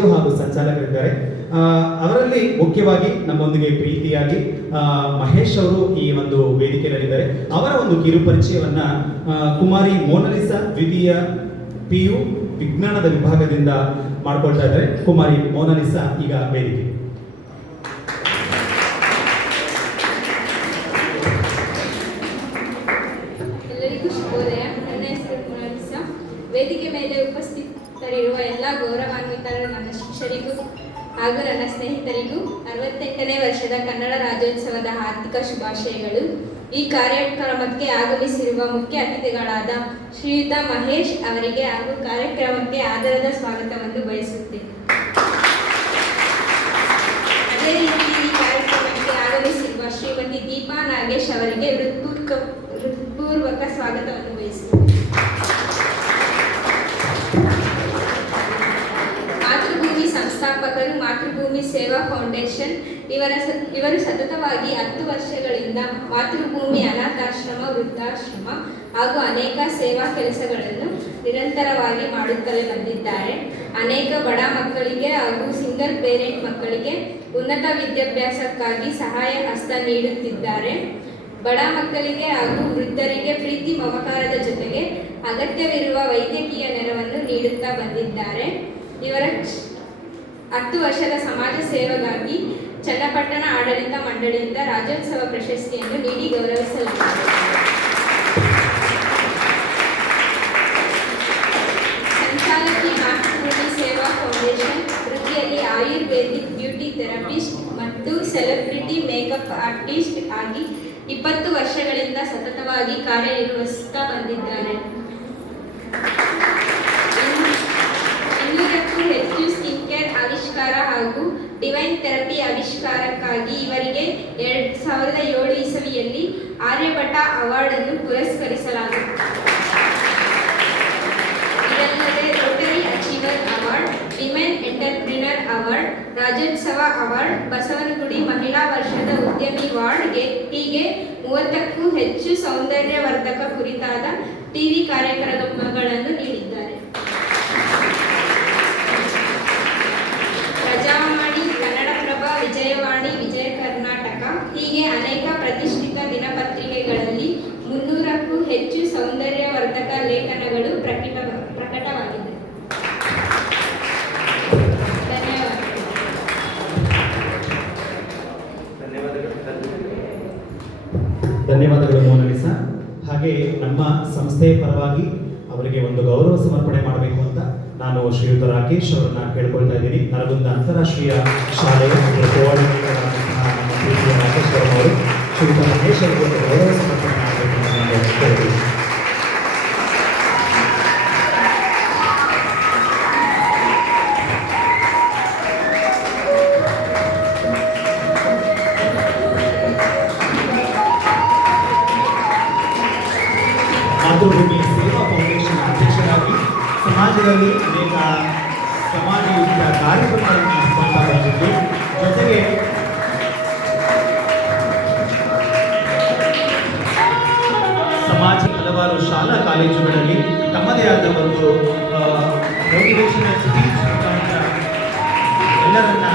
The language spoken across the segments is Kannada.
ಅಧ್ಯಕ್ಷರು ಹಾಗೂ ಸಂಚಾಲಕರಿದ್ದಾರೆ. ಅವರಲ್ಲಿ ಮುಖ್ಯವಾಗಿ ನಮ್ಮೊಂದಿಗೆ ಪ್ರೀತಿಯಾಗಿ ಮಹೇಶ್ ಅವರು ಈ ಒಂದು ವೇದಿಕೆಯಲ್ಲಿದ್ದಾರೆ. ಅವರ ಒಂದು ಕಿರು ಪರಿಚಯವನ್ನ ಕುಮಾರಿ ಮೋನಾಲಿಸಾ ದ್ವಿತೀಯ PU ವಿಜ್ಞಾನದ ವಿಭಾಗದಿಂದ ಮಾಡ್ಕೊಳ್ತಾ ಇದ್ದಾರೆ. ಕುಮಾರಿ ಮೋನಾಲಿಸಾ ಈಗ ವೇದಿಕೆ. ಎಲ್ಲರಿಗೂ ಶುಭೋದಯ. ನನ್ನ ಹೆಸರು ಮೋನಾಲಿಸಾ. ವೇದಿಕೆ ಮೇಲೆ ಉಪಸ್ಥಿತರಿರುವ ಎಲ್ಲ ಗೌರವಾನ್ವಿತರು ನನ್ನ ಶಿಕ್ಷಕರಿಗೂ ಹಾಗೂ ನನ್ನ ಸ್ನೇಹಿತರಿಗೂ 68ನೇ ವರ್ಷದ ಕನ್ನಡ ರಾಜ್ಯೋತ್ಸವದ ಹಾರ್ದಿಕ ಶುಭಾಶಯಗಳು. ಈ ಕಾರ್ಯಕ್ರಮಕ್ಕೆ ಆಗಮಿಸಿರುವ ಮುಖ್ಯ ಅತಿಥಿಗಳಾದ ಶ್ರೀಯುತ ಮಹೇಶ್ ಅವರಿಗೆ ಹಾಗೂ ಕಾರ್ಯಕ್ರಮಕ್ಕೆ ಆದರದ ಸ್ವಾಗತವನ್ನು ಬಯಸುತ್ತೇನೆ. ಅದೇ ರೀತಿ ಈ ಕಾರ್ಯಕ್ರಮಕ್ಕೆ ಆಗಮಿಸಿರುವ ಶ್ರೀಮತಿ ದೀಪಾ ನಾಗೇಶ್ ಅವರಿಗೆ ಹೃತ್ಪೂರ್ವಕ ಸ್ವಾಗತವನ್ನು ಬಯಸುತ್ತೇನೆ. ಮಾತೃಭೂಮಿ ಸಂಸ್ಥಾಪಕರು ಮಾತೃಭೂಮಿ ಸೇವಾ ಫೌಂಡೇಶನ್ ಇವರು ಸತತವಾಗಿ 10 ವರ್ಷಗಳಿಂದ ಮಾತೃಭೂಮಿ ಅನಾಥಾಶ್ರಮ, ವೃದ್ಧಾಶ್ರಮ ಹಾಗೂ ಅನೇಕ ಸೇವಾ ಕೆಲಸಗಳನ್ನು ನಿರಂತರವಾಗಿ ಮಾಡುತ್ತಲೇ ಬಂದಿದ್ದಾರೆ. ಅನೇಕ ಬಡ ಮಕ್ಕಳಿಗೆ ಹಾಗೂ ಸಿಂಗಲ್ ಪೇರೆಂಟ್ ಮಕ್ಕಳಿಗೆ ಉನ್ನತ ವಿದ್ಯಾಭ್ಯಾಸಕ್ಕಾಗಿ ಸಹಾಯ ಹಸ್ತ ನೀಡುತ್ತಿದ್ದಾರೆ. ಬಡ ಮಕ್ಕಳಿಗೆ ಹಾಗೂ ವೃದ್ಧರಿಗೆ ಪ್ರೀತಿ ಮಮಕಾರದ ಜೊತೆಗೆ ಅಗತ್ಯವಿರುವ ವೈದ್ಯಕೀಯ ನೆರವನ್ನು ನೀಡುತ್ತಾ ಬಂದಿದ್ದಾರೆ. ಇವರ 10 ವರ್ಷದ ಸಮಾಜ ಸೇವೆಗಾಗಿ ಚನ್ನಪಟ್ಟಣ ಆಡಳಿತ ಮಂಡಳಿಯಿಂದ ರಾಜ್ಯೋತ್ಸವ ಪ್ರಶಸ್ತಿಯನ್ನು ನೀಡಿ ಗೌರವಿಸಲಾಗಿದೆ. ಸಂಚಾಲಕಿ ಮಾತೃಭೂಮಿ ಸೇವಾ ಫೌಂಡೇಶನ್ ವೃತ್ತಿಯಲ್ಲಿ ಆಯುರ್ವೇದಿಕ್ ಬ್ಯೂಟಿ ಥೆರಪಿಸ್ಟ್ ಮತ್ತು ಸೆಲೆಬ್ರಿಟಿ ಮೇಕಪ್ ಆರ್ಟಿಸ್ಟ್ ಆಗಿ 20 ವರ್ಷಗಳಿಂದ ಸತತವಾಗಿ ಕಾರ್ಯನಿರ್ವಹಿಸುತ್ತಾ ಬಂದಿದ್ದಾರೆ. 200ಕ್ಕೂ ಹೆಚ್ಚು ಸ್ಕಿನ್ ಕೇರ್ ಆವಿಷ್ಕಾರ ಹಾಗೂ ಡಿವೈನ್ ಥೆರಪಿ ಆವಿಷ್ಕಾರಕ್ಕಾಗಿ ಇವರಿಗೆ 2007 ಇಸವಿಯಲ್ಲಿ ಆರ್ಯಭಟ ಅವಾರ್ಡ್ ಅನ್ನು ಪುರಸ್ಕರಿಸಲಾಗಿದೆ. ಇದಲ್ಲದೆ Rotary achiever award, women entrepreneur award, Rajyotsava award, Basavanagudi ಮಹಿಳಾ ವರ್ಷದ ಉದ್ಯಮಿ ಅವಾರ್ಡ್ ಹೀಗೆ 30ಕ್ಕೂ ಹೆಚ್ಚು ಸೌಂದರ್ಯವರ್ಧಕ ಕುರಿತಾದ ಟಿವಿ ಕಾರ್ಯಕ್ರಮಗಳನ್ನು ನೀಡಿದ್ದಾರೆ. ಪ್ರಜಾವಾಣಿ, ಕನ್ನಡಪ್ರಭ, ವಿಜಯವಾಣಿ, ವಿಜಯ ಕರ್ನಾಟಕ ಹೀಗೆ ಅನೇಕ ಪ್ರತಿಷ್ಠಿತ ದಿನಪತ್ರಿಕೆಗಳಲ್ಲಿ 300ಕ್ಕೂ ಹೆಚ್ಚು ಸೌಂದರ್ಯವರ್ಧಕ ಲೇಖನಗಳು ಪ್ರಕಟವಾಗಿದೆ. ಧನ್ಯವಾದಗಳು ಮೋನಾಲಿಸಾ. ಹಾಗೆ ನಮ್ಮ ಸಂಸ್ಥೆಯ ಪರವಾಗಿ ಅವರಿಗೆ ಒಂದು ಗೌರವ ಸಮರ್ಪಣೆ ಮಾಡಬೇಕು ಅಂತ ನಾನು ಶ್ರೀಯುತ ರಾಕೇಶ್ ಅವರನ್ನ ಕೇಳ್ಕೊಳ್ತಾ ಇದ್ದೀನಿ. ನರಗುಂದ ಅಂತಾರಾಷ್ಟ್ರೀಯ ಶಾಲೆಯ ಕೋಆರ್ಡಿನೇಟರ್ ನಮ್ಮ ಪ್ರೀತಿಯ ರಾಕೇಶ್ ಅವರು ಶ್ರೀಯುತ ಮಹೇಶ್ ಅವರಿಗೆ ಗೌರವ ಸಮರ್ಪಣೆ ಮಾಡಬೇಕು ಅಂತ ನಾನು ಕೇಳ್ತೀನಿ. ಮಾತೃಭೂಮಿ ಸೇವಾ ಫೌಂಡೇಶನ್ ಅಧ್ಯಕ್ಷರಾಗಿ ಸಮಾಜದಲ್ಲಿ ಅನೇಕ ಸಮಾಜಯುಕ್ತ ಕಾರ್ಯಕ್ರಮಗಳನ್ನು ನಡೆಸ್ತಾ ಬಂದಿದ್ದು, ಜೊತೆಗೆ ಸಮಾಜ ಹಲವಾರು ಶಾಲಾ ಕಾಲೇಜುಗಳಲ್ಲಿ ತಮ್ಮದೇ ಆದ ಒಂದು ಮೋಟಿವೇಶನಲ್ ಸ್ಪೀಚ್ ಮುಖಾಂತರ ಎಲ್ಲರನ್ನ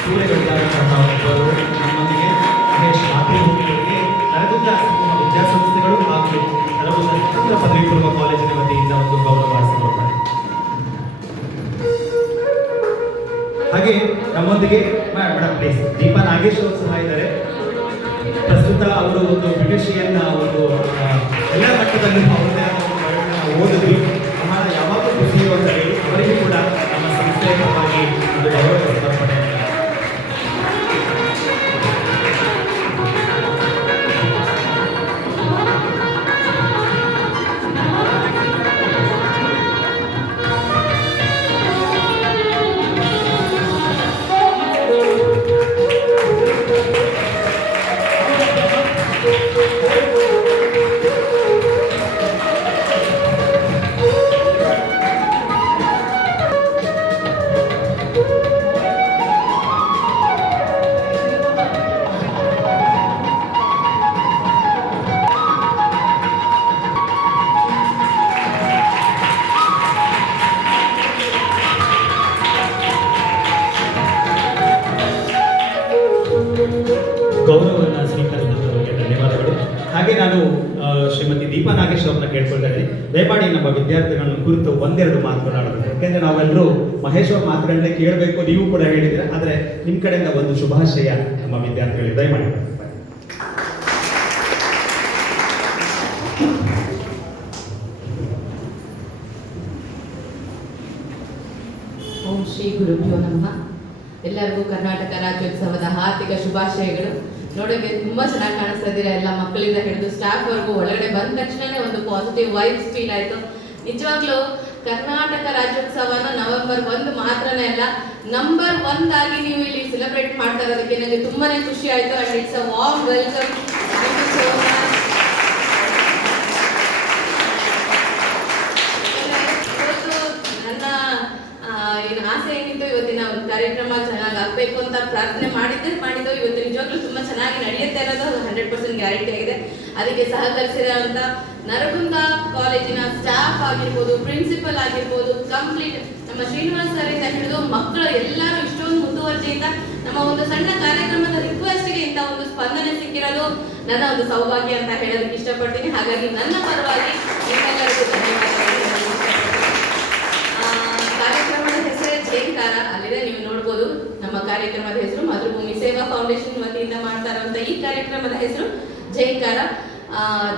ಸೂರೆಗೊಳಿಸಿದಂತಹ ಒಬ್ಬರು ನಮ್ಮೊಂದಿಗೆ ಮಹೇಶ್. ಮಾತೃಭೂಮಿಯವರಿಗೆ ನರಗುಂದ ಸಮೂಹ ವಿದ್ಯಾಸಂಸ್ಥೆಗಳು ಹಾಗೂ ನರಗುಂದ ಸ್ವತಂತ್ರ ಪದವಿ ಪೂರ್ವ ಕಾಲೇಜಿನ ವತಿಯಿಂದ ಒಂದು ಗೌರವ ಸಮರ್ಪಣೆ. ಹಾಗೆ ನಮ್ಮೊಂದಿಗೆ ಮೇಡಮ್ ಪ್ಲೀಸ್ ದೀಪಾ ನಾಗೇಶ್ ಅವರು ಸಹ ಇದ್ದಾರೆ. ಪ್ರಸ್ತುತ ಅವರು ಒಂದು ಬ್ರಿಟಿಷಿಯನ್ ಒಂದು ಎಲ್ಲ ಮಟ್ಟದಲ್ಲಿ ಅವರದೇ ಓದಿದ್ವಿ. ಬಹಳ ಯಾವಾಗಲೂ ಖುಷಿಯು ಅಂತ ಹೇಳಿ ಅವರಿಗೂ ಕೂಡ ನಮ್ಮ ಸಂಸ್ಥೆಯ ಪರವಾಗಿ ಒಂದು ಗೌರವ ಸಮರ್ಪಣೆ. ಶ್ರೀಮತಿ ದೀಪಾ ನಾಗೇಶ್ ಅವ್ರನ್ನ ಕೇಳ್ಕೊಳ್ತಾ ಇದ್ದೀನಿ. ದಯಮಾಡಿ ನಮ್ಮ ವಿದ್ಯಾರ್ಥಿಗಳನ್ನ ಕುರಿತು ಒಂದೆರಡು ಮಾತುಗಳಾಡಬೇಕು. ಯಾಕೆಂದ್ರೆ ನಾವೆಲ್ಲರೂ ಮಹೇಶ್ ಅವ್ರ ಮಾತುಗಳನ್ನೇ ಕೇಳಬೇಕು, ನೀವು ಕೂಡ ಹೇಳಿದ್ದೀರಾ. ಆದರೆ ನಿಮ್ಮ ಕಡೆಯಿಂದ ಒಂದು ಶುಭಾಶಯ ನಮ್ಮ ವಿದ್ಯಾರ್ಥಿಗಳಿಗೆ ದಯಮಾಡಿ. ಓಂ ಶ್ರೀ ಗುರುಭ್ಯೋ ನಮಃ. ಎಲ್ಲರಿಗೂ ಕರ್ನಾಟಕ ರಾಜ್ಯೋತ್ಸವದ ಹಾರ್ದಿಕ ಶುಭಾಶಯಗಳು. ನೋಡೋಕೆ ತುಂಬ ಚೆನ್ನಾಗಿ ಕಾಣಿಸ್ತಾ ಇದ್ದೀರಾ. ಎಲ್ಲ ಮಕ್ಕಳಿಂದ ಹಿಡಿದು ಸ್ಟಾಫ್ವರೆಗೂ ಒಳಗಡೆ ಬಂದ ತಕ್ಷಣನೇ ಒಂದು ಪಾಸಿಟಿವ್ ವೈಬ್ಸ್ ಫೀಲ್ ಆಯಿತು. ನಿಜವಾಗ್ಲೂ ಕರ್ನಾಟಕ ರಾಜ್ಯೋತ್ಸವನ ನವೆಂಬರ್ 1 ಮಾತ್ರನೇ ಅಲ್ಲ, ನಂಬರ್ 1 ಆಗಿ ನೀವು ಇಲ್ಲಿ ಸೆಲೆಬ್ರೇಟ್ ಮಾಡ್ತಾ ಇರೋದಕ್ಕೆ ನನಗೆ ತುಂಬಾನೇ ಖುಷಿ ಆಯಿತು. And it's a warm welcome. Thank you so much. ಆಸೆ ಏನಿತ್ತು, ಇವತ್ತಿನ ಒಂದು ಕಾರ್ಯಕ್ರಮ ಚೆನ್ನಾಗಿ ಆಗಬೇಕು ಅಂತ ಪ್ರಾರ್ಥನೆ ಮಾಡಿದ್ದು ಇವತ್ತು ನಿಜವಾಗ್ಲೂ ತುಂಬ ಚೆನ್ನಾಗಿ ನಡೆಯುತ್ತೆ ಅನ್ನೋದು 100% ಗ್ಯಾರಂಟಿ ಆಗಿದೆ. ಅದಕ್ಕೆ ಸಹಕರಿಸಿರುವಂಥ ನರಗುಂದ ಕಾಲೇಜಿನ ಸ್ಟಾಫ್ ಆಗಿರ್ಬೋದು, ಪ್ರಿನ್ಸಿಪಲ್ ಆಗಿರ್ಬೋದು, ಕಂಪ್ಲೀಟ್ ನಮ್ಮ ಶ್ರೀನಿವಾಸ್ ಸರಿಂದ ಹಿಡಿದು ಮಕ್ಕಳು ಎಲ್ಲರೂ ಇಷ್ಟೊಂದು ಮುಂದುವರ್ಜಿಯಿಂದ ನಮ್ಮ ಒಂದು ಸಣ್ಣ ಕಾರ್ಯಕ್ರಮದ ರಿಕ್ವೆಸ್ಟ್ಗೆ ಇಂಥ ಒಂದು ಸ್ಪಂದನೆ ಸಿಕ್ಕಿರೋದು ನನ್ನ ಒಂದು ಸೌಭಾಗ್ಯ ಅಂತ ಹೇಳೋದಕ್ಕೆ ಇಷ್ಟಪಡ್ತೀನಿ. ಹಾಗಾಗಿ ನನ್ನ ಪರವಾಗಿ ನಿಮ್ಮೆಲ್ಲರಿಗೂ ಧನ್ಯವಾದಗಳು. ಕಾರ್ಯಕ್ರಮದ ಹೆಸರೇ ಜೇಂಕಾರ, ಅಲ್ಲಿದೆ ನೀವು ನೋಡ್ಬೋದು. ನಮ್ಮ ಕಾರ್ಯಕ್ರಮದ ಹೆಸರು ಮಾತೃಭೂಮಿ ಸೇವಾ ಫೌಂಡೇಶನ್ ವತಿಯಿಂದ ಮಾಡ್ತಾ ಇರುವಂತ ಈ ಕಾರ್ಯಕ್ರಮದ ಹೆಸರು ಜೇಂಕಾರ.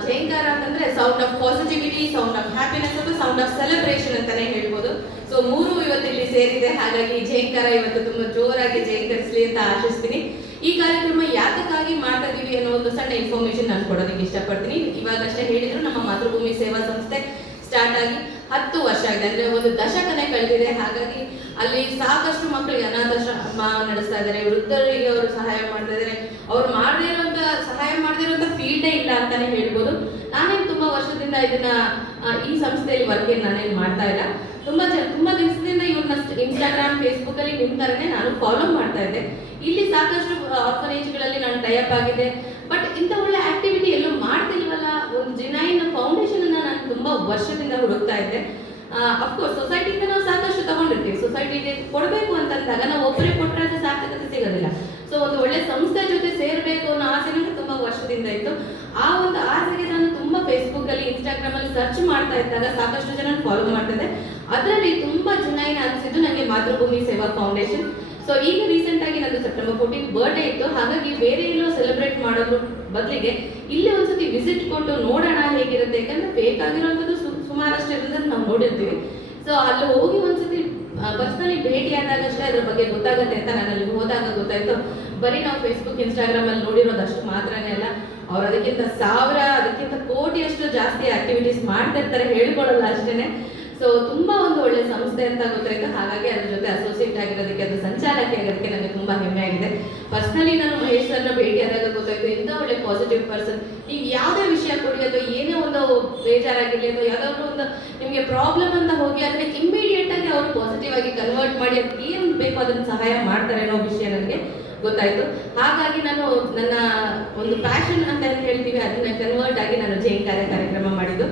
ಜೇಂಕಾರ ಅಂತಂದ್ರೆ sound of positivity, sound of happiness ಅಥವಾ ಸೌಂಡ್ ಆಫ್ ಸೆಲೆಬ್ರೇಷನ್ ಅಂತಾನೆ ಹೇಳ್ಬೋದು. ಸೊ ಮೂರು ಇವತ್ತು ಇಲ್ಲಿ ಸೇರಿದೆ. ಹಾಗಾಗಿ ಜೇಂಕಾರ ಇವತ್ತು ತುಂಬಾ ಜೋರಾಗಿ ಜೇಂಕರಿಸಲಿ ಅಂತ ಆಶಿಸ್ತೀನಿ. ಈ ಕಾರ್ಯಕ್ರಮ ಯಾತಕ್ಕಾಗಿ ಮಾಡ್ತಾ ಇದೀವಿ ಅನ್ನೋ ಒಂದು ಸಣ್ಣ ಇನ್ಫಾರ್ಮೇಶನ್ ನಾನು ಕೊಡೋದಕ್ಕೆ ಇಷ್ಟಪಡ್ತೀನಿ. ಇವಾಗಷ್ಟೇ ಹೇಳಿದ್ರು, ನಮ್ಮ ಮಾತೃಭೂಮಿ ಸೇವಾ ಸಂಸ್ಥೆ ಸ್ಟಾರ್ಟ್ ಆಗಿ 10 ವರ್ಷ ಆಗಿದೆ, ಅಂದ್ರೆ ಒಂದು ದಶಕನೇ ಕಳೆದಿದೆ. ಹಾಗಾಗಿ ಅಲ್ಲಿ ಸಾಕಷ್ಟು ಮಕ್ಕಳಿಗೆ ಅನಾಥಾಶ್ರಮ ನಡೆಸ್ತಾ ಇದ್ದಾರೆ, ವೃದ್ಧರಿಗೆ ಅವರು ಸಹಾಯ ಮಾಡ್ತಾ ಇದ್ದಾರೆ. ಅವ್ರು ಸಹಾಯ ಮಾಡದೇ ಇರುವಂತ ಫೀಲ್ಡೇ ಇಲ್ಲ ಅಂತಾನೆ ಹೇಳ್ಬೋದು. ನಾನೇನು ತುಂಬಾ ವರ್ಷದಿಂದ ಇದನ್ನ ಈ ಸಂಸ್ಥೆಯಲ್ಲಿ ವರ್ಕ್ ನಾನೇನು ಮಾಡ್ತಾ ಇಲ್ಲ. ತುಂಬಾ ದಿವಸದಿಂದ ಇವ್ರನ್ನ ಇನ್ಸ್ಟಾಗ್ರಾಮ್, ಫೇಸ್ಬುಕ್ ಅಲ್ಲಿ ನಿಮ್ಮ ತರನೇ ನಾನು ಫಾಲೋ ಮಾಡ್ತಾ ಇದ್ದೆ. ಇಲ್ಲಿ ಸಾಕಷ್ಟು ಆರ್ಫನೇಜ್ಗಳಲ್ಲಿ ನಾನು ಟೈಅಪ್ ಆಗಿದೆ. ಬಟ್ ಇಂಥ ಒಳ್ಳೆ ಆಕ್ಟಿವಿಟಿ ಎಲ್ಲೂ ಮಾಡ್ತಿಲ್ವಲ್ಲ, ಒಂದು ಜಿನೈನ್ ಫೌಂಡೇಶನ್ ಅನ್ನ ನಾನು ತುಂಬಾ ವರ್ಷದಿಂದ ಹುಡುಕ್ತಾ ಇದ್ದೆ. ಅಫ್ಕೋರ್ಸ್ ಸೊಸೈಟಿಯಿಂದ ನಾವು ಸಾಕಷ್ಟು ತಗೊಂಡಿರ್ತೀವಿ. ಸೊಸೈಟಿಗೆ ಕೊಡಬೇಕು ಅಂತಂದಾಗ ನಾವು ಒಬ್ಬರೇ ಕೊಟ್ಟರೆ ಅದು ಸಾರ್ಥಕತೆ ಸಿಗೋದಿಲ್ಲ. ಸೊ ಒಂದು ಒಳ್ಳೆ ಸಂಸ್ಥೆ ಜೊತೆ ಸೇರಬೇಕು ಅನ್ನೋ ಆಸೆ ನನಗೆ ತುಂಬಾ ವರ್ಷದಿಂದ ಇತ್ತು. ಆ ಒಂದು ಆಸೆಗೆ ನಾನು ತುಂಬಾ ಫೇಸ್ಬುಕ್ ಅಲ್ಲಿ, ಇನ್ಸ್ಟಾಗ್ರಾಮ್ ಅಲ್ಲಿ ಸರ್ಚ್ ಮಾಡ್ತಾ ಇದ್ದಾಗ ಸಾಕಷ್ಟು ಜನ ಫಾಲೋ ಮಾಡ್ತಿದ್ದೆ. ಅದರಲ್ಲಿ ತುಂಬಾ ಜುನೈನ್ ಅನಿಸಿದ್ದು ನನಗೆ ಮಾತೃಭೂಮಿ ಸೇವಾ ಫೌಂಡೇಶನ್. ಸೊ ಈಗ ರೀಸೆಂಟ್ ಆಗಿ ನಂದು ಸೆಪ್ಟೆಂಬರ್ 14 ಬರ್ಡೇ ಇತ್ತು. ಹಾಗಾಗಿ ಬೇರೆ ಎಲ್ಲೋ ಸೆಲೆಬ್ರೇಟ್ ಮಾಡೋದ್ರ ಬದಲಿಗೆ ಇಲ್ಲಿ ಒಂದ್ಸತಿ ವಿಸಿಟ್ ಕೊಟ್ಟು ನೋಡೋಣ ಹೇಗಿರುತ್ತೆ. ಯಾಕಂದ್ರೆ ಬೇಕಾಗಿರುವಂಥದ್ದು ಸುಮಾರಷ್ಟು ಇರೋದನ್ನ ನಾವು ನೋಡಿರ್ತೀವಿ. ಸೊ ಅಲ್ಲಿ ಹೋಗಿ ಒಂದ್ಸತಿ ಪರ್ಸನಲಿ ಭೇಟಿ ಆದಾಗಷ್ಟೇ ಅದ್ರ ಬಗ್ಗೆ ಗೊತ್ತಾಗುತ್ತೆ ಅಂತ ನಾನು ಅಲ್ಲಿ ಹೋದಾಗ ಗೊತ್ತಾಯ್ತು. ಬರೀ ನಾವು ಫೇಸ್ಬುಕ್, ಇನ್ಸ್ಟಾಗ್ರಾಮ್ ಅಲ್ಲಿ ನೋಡಿರೋದಷ್ಟು ಮಾತ್ರನೇ ಅಲ್ಲ, ಅವ್ರು ಅದಕ್ಕಿಂತ ಅದಕ್ಕಿಂತ ಕೋಟಿಯಷ್ಟು ಜಾಸ್ತಿ ಆಕ್ಟಿವಿಟೀಸ್ ಮಾಡ್ತಾ ಇರ್ತಾರೆ, ಹೇಳ್ಕೊಳ್ಳಲ್ಲ ಅಷ್ಟೇನೆ. ಸೊ ತುಂಬಾ ಒಂದು ಒಳ್ಳೆ ಸಂಸ್ಥೆ ಅಂತ ಗೊತ್ತಾಯ್ತು. ಹಾಗಾಗಿ ಅದ್ರ ಜೊತೆ ಅಸೋಸಿಯೇಟ್ ಆಗಿರೋದಕ್ಕೆ, ಅದು ಸಂಚಾಲಕಿ ಆಗೋದಕ್ಕೆ ನನಗೆ ತುಂಬಾ ಹೆಮ್ಮೆ ಆಗಿದೆ. ಪರ್ಸನಲಿ ನಾನು ಮಹೇಶ್ ಸರ್ನ ಭೇಟಿ ಆದಾಗ ಗೊತ್ತಾಯ್ತು, ಎಂತ ಒಳ್ಳೆ ಪಾಸಿಟಿವ್ ಪರ್ಸನ್. ಈಗ ಯಾವುದೇ ವಿಷಯ ಕೊಡಿ ಅಥವಾ ಏನೇ ಒಂದು ಬೇಜಾರಾಗಿರ್ಲಿ ಅಥವಾ ಯಾವ್ದಾದ್ರು ಒಂದು ನಿಮಗೆ ಪ್ರಾಬ್ಲಮ್ ಅಂತ ಹೋಗಿ ಅದನ್ನ ಇಮಿಡಿಯೇಟ್ ಆಗಿ ಅವರು ಪಾಸಿಟಿವ್ ಆಗಿ ಕನ್ವರ್ಟ್ ಮಾಡಿ ಅದಕ್ಕೆ ಏನು ಬೇಕು ಅದನ್ನ ಸಹಾಯ ಮಾಡ್ತಾರೆ ಅನ್ನೋ ವಿಷಯ ನನಗೆ ಗೊತ್ತಾಯ್ತು. ಹಾಗಾಗಿ ನಾನು ನನ್ನ ಒಂದು ಪ್ಯಾಷನ್ ಅಂತ ಹೇಳ್ತೀವಿ, ಅದನ್ನ ಕನ್ವರ್ಟ್ ಆಗಿ ನಾನು ಜೇಂಕಾರ ಕಾರ್ಯಕ್ರಮ ಮಾಡಿದ್ದು.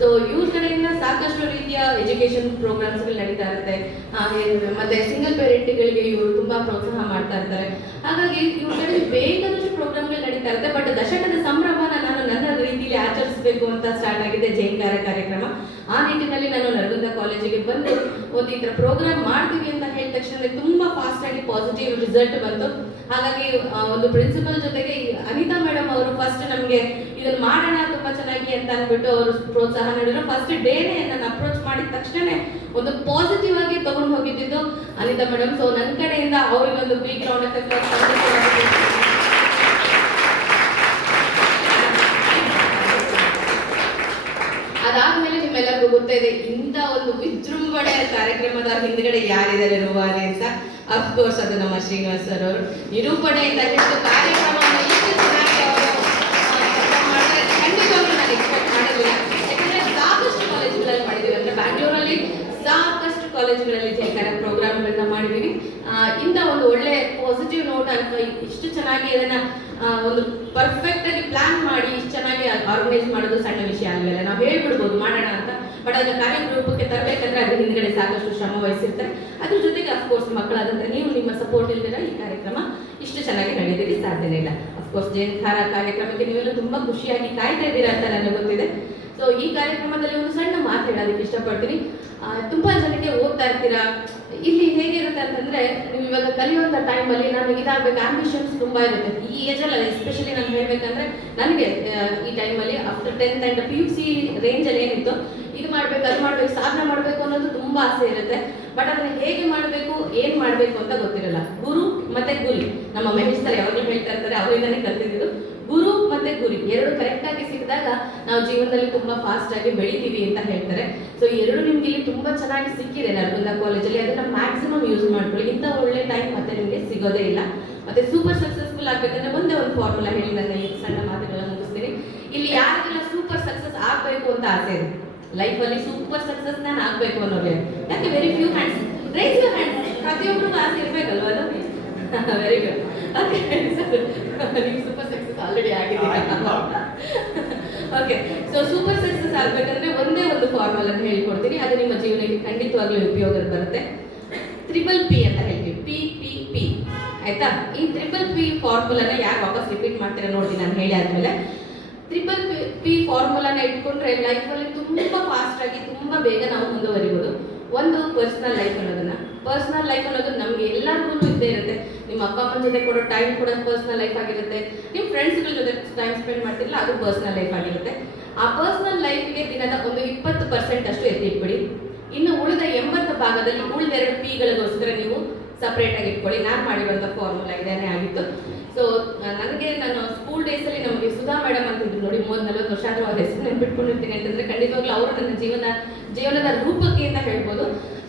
ಸೊ ಇವ್ರ ಕಡೆಯಿಂದ ಸಾಕಷ್ಟು ರೀತಿಯ ಎಜುಕೇಶನ್ ಪ್ರೋಗ್ರಾಮ್ಸ್ಗಳು ನಡೀತಾ ಇರುತ್ತೆ. ಮತ್ತೆ ಸಿಂಗಲ್ ಪೇರೆಂಟ್ಗಳಿಗೆ ಇವರು ತುಂಬಾ ಪ್ರೋತ್ಸಾಹ ಮಾಡ್ತಾ ಇರ್ತಾರೆ. ಹಾಗಾಗಿ ಇವ್ರ ಕಡೆ ಬೇಕಾದಷ್ಟು ಪ್ರೋಗ್ರಾಮ್ಗಳು ನಡೀತಾ ಇರುತ್ತೆ. ಬಟ್ ದಶಕದ ಸಂಭ್ರಮನ ನಾನು ನನ್ನ ರೀತಿಯಲ್ಲಿ ಆಚರಿಸಬೇಕು ಅಂತ ಸ್ಟಾರ್ಟ್ ಆಗಿದೆ ಜೇಂಕಾರ ಕಾರ್ಯಕ್ರಮ. ಆ ನಿಟ್ಟಿನಲ್ಲಿ ನಾನು ನರಗುಂದ ಕಾಲೇಜಿಗೆ ಬಂದು ಒಂದು ಈ ಥರ ಪ್ರೋಗ್ರಾಮ್ ಮಾಡ್ತೀವಿ ಅಂತ ಹೇಳಿದ ತಕ್ಷಣ ತುಂಬಾ ಫಾಸ್ಟ್ ಆಗಿ ಪಾಸಿಟಿವ್ ರಿಸಲ್ಟ್ ಬಂತು. ಹಾಗಾಗಿ ಒಂದು ಪ್ರಿನ್ಸಿಪಲ್ ಜೊತೆಗೆ ಅನಿತಾ ಮೇಡಮ್ ಅವರು ಫಸ್ಟ್ ನಮಗೆ ಇದನ್ನು ಮಾಡೋಣ ತುಂಬಾ ಚೆನ್ನಾಗಿ ಅಂತ ಅಂದ್ಬಿಟ್ಟು ಅವರು ಪ್ರೋತ್ಸಾಹ ನೀಡಿದ್ರು. ಫಸ್ಟ್ ಡೇನೇ ನನ್ನ ಅಪ್ರೋಚ್ ಮಾಡಿದ ತಕ್ಷಣ ಒಂದು ಪಾಸಿಟಿವ್ ಆಗಿ ತಗೊಂಡು ಹೋಗಿದ್ದು ಅನಿತಾ ಮೇಡಮ್. ಸೊ ನನ್ನ ಕಡೆಯಿಂದ ಅವರಿಗೆ ಒಂದು ಬಿಗ್ ರೌಂಡ್ ಎಫೆಕ್ಟ್. ಅದಾದ್ಮೇಲೆ ನಿಮ್ಮೆಲ್ಲರಿಗೂ ಗೊತ್ತಿದೆ ಇಂಥ ಒಂದು ವಿಜೃಂಭಣೆಯ ಕಾರ್ಯಕ್ರಮದ ಹಿಂದ್ಗಡೆ ಯಾರಿದ್ದಾರೆ ರೂವಾರಿ ಅಂತ. ಅಫ್ಕೋರ್ಸ್ ಅದು ನಮ್ಮ ಶ್ರೀನಿವಾಸ್ ಸರ್ ಅವರು. ನಿರೂಪಣೆಯಿಂದ ಹಿಡಿದು ಕಾರ್ಯಕ್ರಮವನ್ನು ಇಷ್ಟು ಚೆನ್ನಾಗಿ ಅವರು ಮಾಡಿದ್ರೆ ಖಂಡಿತವಾಗ್ಲೂ ನಾನು ಎಕ್ಸ್ಪೆಕ್ಟ್ ಮಾಡಿರಲಿಲ್ಲ. ಯಾಕಂದ್ರೆ ಸಾಕಷ್ಟು ಕಾಲೇಜುಗಳಲ್ಲಿ ಮಾಡಿದ್ದೀವಿ, ಅಂದ್ರೆ ಬ್ಯಾಂಗ್ಳೂರಲ್ಲಿ ಸಾಕಷ್ಟು ಕಾಲೇಜುಗಳಲ್ಲಿ ಜೇಂಕಾರ ಪ್ರೋಗ್ರಾಮ್ಗಳನ್ನ ಮಾಡಿದ್ದೀವಿ. ಇಂಥ ಒಂದು ಒಳ್ಳೆ ಪಾಸಿಟಿವ್ ನೋಟ್ ಅಂತ ಇಷ್ಟು ಚೆನ್ನಾಗಿ ಅದನ್ನ ಒಂದು ಪರ್ಫೆಕ್ಟ್ ಆಗಿ ಪ್ಲಾನ್ ಮಾಡಿ ಇಷ್ಟು ಚೆನ್ನಾಗಿ ಆರ್ಗನೈಸ್ ಮಾಡೋದು ಸಣ್ಣ ವಿಷಯ ಆಗಲಿಲ್ಲ. ನಾವು ಹೇಳ್ಬಿಡ್ಬೋದು ಮಾಡೋಣ ಅಂತ, ಬಟ್ ಅದನ್ನ ಕಾರ್ಯಕ್ರೂಪಕ್ಕೆ ತರಬೇಕಂದ್ರೆ ಅದ್ರ ಹಿಂದ್ಗಡೆ ಸಾಕಷ್ಟು ಶ್ರಮ ವಹಿಸಿರ್ತಾರೆ. ಅದ್ರ ಜೊತೆಗೆ ಅಫ್ಕೋರ್ಸ್ ಮಕ್ಕಳಾದಂತೆ ನೀವು ನಿಮ್ಮ ಸಪೋರ್ಟ್ ಇಲ್ದಿರ ಈ ಕಾರ್ಯಕ್ರಮ ಕಾರ್ಯಕ್ರಮ ಇಷ್ಟು ಚೆನ್ನಾಗಿ ನಡೆಯೋದಕ್ಕೆ ಸಾಧ್ಯನೇ ಇಲ್ಲ. ಅಫ್ಕೋರ್ಸ್ ಜೇಂಕಾರ ಕಾರ್ಯಕ್ರಮಕ್ಕೆ ನೀವೆಲ್ಲ ತುಂಬ ಖುಷಿಯಾಗಿ ಕಾಯ್ತಾ ಇದ್ದೀರಾ ಅಂತ ನನಗೆ ಗೊತ್ತಿದೆ. ಸೊ ಈ ಕಾರ್ಯಕ್ರಮದಲ್ಲಿ ಒಂದು ಸಣ್ಣ ಮಾತು ಹೇಳೋದಕ್ಕೆ ಇಷ್ಟಪಡ್ತೀನಿ. ತುಂಬ ಜನಕ್ಕೆ ಓದ್ತಾ ಇರ್ತೀರಾ, ಇಲ್ಲಿ ಹೇಗಿರುತ್ತೆ ಅಂತಂದರೆ ನೀವು ಇವಾಗ ಕಲಿಯುವಂಥ ಟೈಮಲ್ಲಿ ನನಗೆ ಇದಾಗಬೇಕು ಆಂಬಿಷನ್ಸ್ ತುಂಬ ಇರುತ್ತೆ. ಈ ಏಜಲ್ಲಿ ಎಸ್ಪೆಷಲಿ ನಾನು ಹೇಳಬೇಕಂದ್ರೆ ನನಗೆ ಈ ಟೈಮಲ್ಲಿ ಆಫ್ಟರ್ 10th ಆ್ಯಂಡ್ PUC ರೇಂಜಲ್ಲಿ ಏನಿತ್ತು ಇದು ಮಾಡಬೇಕು ಅದು ಮಾಡಬೇಕು ಸಾಧನೆ ಮಾಡಬೇಕು ಅನ್ನೋದು ತುಂಬ ಆಸೆ ಇರುತ್ತೆ. ಬಟ್ ಅದನ್ನು ಹೇಗೆ ಮಾಡಬೇಕು ಏನು ಮಾಡಬೇಕು ಅಂತ ಗೊತ್ತಿರಲ್ಲ. ಗುರು ಮತ್ತು ಗುರಿ, ನಮ್ಮ ಮಹೇಶ್ ಸರ್ ಯಾವಾಗಲೂ ಹೇಳ್ತಾ ಇರ್ತಾರೆ, ಅವರಿಂದನೇ ಕಲ್ತಿದ್ದು ಗುರು ಮತ್ತು ಗುರಿ ಎರಡು ಕರೆಕ್ಟಾಗಿ ಸಿಕ್ಕಿದಾಗ ನಾವು ಜೀವನದಲ್ಲಿ ತುಂಬ ಫಾಸ್ಟಾಗಿ ಬೆಳಿತೀವಿ ಅಂತ ಹೇಳ್ತಾರೆ. ಸೊ ಎರಡು ನಿಮ್ಗೆ ಇಲ್ಲಿ ತುಂಬ ಚೆನ್ನಾಗಿ ಸಿಕ್ಕಿದೆ ನರಗುಂದ ಕಾಲೇಜಲ್ಲಿ, ಅದನ್ನು ಮ್ಯಾಕ್ಸಿಮಮ್ ಯೂಸ್ ಮಾಡ್ಕೊಳ್ಳಿ. ಇಂಥ ಒಳ್ಳೆ ಟೈಮ್ ಮತ್ತೆ ನಿಮಗೆ ಸಿಗೋದೇ ಇಲ್ಲ. ಮತ್ತು ಸೂಪರ್ ಸಕ್ಸಸ್ಫುಲ್ ಆಗಬೇಕಂದ್ರೆ ಒಂದೇ ಒಂದು ಫಾರ್ಮುಲಾ ಹೇಳಿ ನನ್ನ ಈ ಸಣ್ಣ ಮಾತುಗಳನ್ನು ಮುಗಿಸ್ತೀನಿ. ಇಲ್ಲಿ ಯಾರಿಗೆಲ್ಲ ಸೂಪರ್ ಸಕ್ಸಸ್ ಆಗಬೇಕು ಅಂತ ಆಸೆ ಇದೆ, ಲೈಫಲ್ಲಿ ಸೂಪರ್ ಸಕ್ಸಸ್ ನಾನು ಆಗಬೇಕು ಅನ್ನೋರಿಗೆ, ಯಾಕೆ very few hands raise your hands. ಪ್ರತಿಯೊಬ್ಬರಿಗೂ ಆಸೆ ಇರಬೇಕಲ್ವ ಅದು? Very good. ಓಕೆ, ನೀವು ಸೂಪರ್ ಸಕ್ಸಸ್ ಆಲ್ರೆಡಿ ಆಗಿದ್ದೀರಾ. ಓಕೆ, ಸೊ ಸೂಪರ್ ಸಕ್ಸಸ್ ಆಗಬೇಕಂದ್ರೆ ಒಂದೇ ಒಂದು ಫಾರ್ಮುಲಾ ಹೇಳ್ಕೊಡ್ತೀನಿ, ಅದು ನಿಮ್ಮ ಜೀವನಕ್ಕೆ ಖಂಡಿತವಾಗ್ಲೂ ಉಪಯೋಗ ಬರುತ್ತೆ. P ಅಂತ ಹೇಳ್ತೀವಿ, PPP ಆಯ್ತಾ? ಈ P ಫಾರ್ಮುಲಾನ ಯಾರು ವಾಪಸ್ ರಿಪೀಟ್ ಮಾಡ್ತೀರಾ ನೋಡ್ತೀನಿ ನಾನು ಹೇಳಿ ಆದ್ಮೇಲೆ. P ಫಾರ್ಮುಲಾನ ಇಟ್ಕೊಂಡ್ರೆ ಲೈಫಲ್ಲಿ ತುಂಬ ಫಾಸ್ಟಾಗಿ ತುಂಬ ಬೇಗ ನಾವು ಮುಂದುವರಿಬೋದು. ಒಂದು ಪರ್ಸ್ನಲ್ ಲೈಫ್ ಅನ್ನೋದು ನಮ್ಗೆ ಎಲ್ಲರಿಗೂ ಇದ್ದೇ ಇರುತ್ತೆ. ನಿಮ್ಮ ಅಪ್ಪ ಅಮ್ಮನ ಜೊತೆ ಕೊಡೋ ಟೈಮ್ ಕೂಡ ಪರ್ಸ್ನಲ್ ಲೈಫ್ ಆಗಿರುತ್ತೆ. ನಿಮ್ಮ ಫ್ರೆಂಡ್ಸ್ಗಳ ಜೊತೆ ಟೈಮ್ ಸ್ಪೆಂಡ್ ಮಾಡ್ತಿರಲ್ಲ, ಅದು ಪರ್ಸ್ನಲ್ ಲೈಫ್ ಆಗಿರುತ್ತೆ. ಆ ಪರ್ಸ್ನಲ್ ಲೈಫ್ಗೆ ದಿನದ ಒಂದು 20% ಅಷ್ಟು ಎತ್ತಿಟ್ಬಿಡಿ. ಇನ್ನು ಉಳಿದ 80 ಭಾಗದಲ್ಲಿ ಉಳಿದೆರಡು Pಗಳಿಗೋಸ್ಕರ ನೀವು ಸಪ್ರೇಟ್ ಆಗಿ ಇಟ್ಕೊಳ್ಳಿ. ನಾನು ಮಾಡಿರುವಂಥ ಫಾರ್ಮುಲಾ ಇದೇನೇ ಆಗಿತ್ತು. ಸೊ ನಾನು ಸ್ಕೂಲ್ ಡೇಸಲ್ಲಿ ನಮಗೆ ಸುಧಾ ಮೇಡಮ್ ಅಂತ ಇದ್ರು ನೋಡಿ, 30-40 ವರ್ಷ ಆದರೂ ಅವ್ರ ಹೆಸರು ನೆನ್ಪಿಟ್ಕೊಂಡಿರ್ತೀನಿ ಅಂತಂದರೆ ಖಂಡಿತವಾಗ್ಲೂ ಅವರು ನನ್ನ ಜೀವನದ ರೂಪಕ್ಕೆ ಅಂತ ಹೇಳ್ಬೋದು.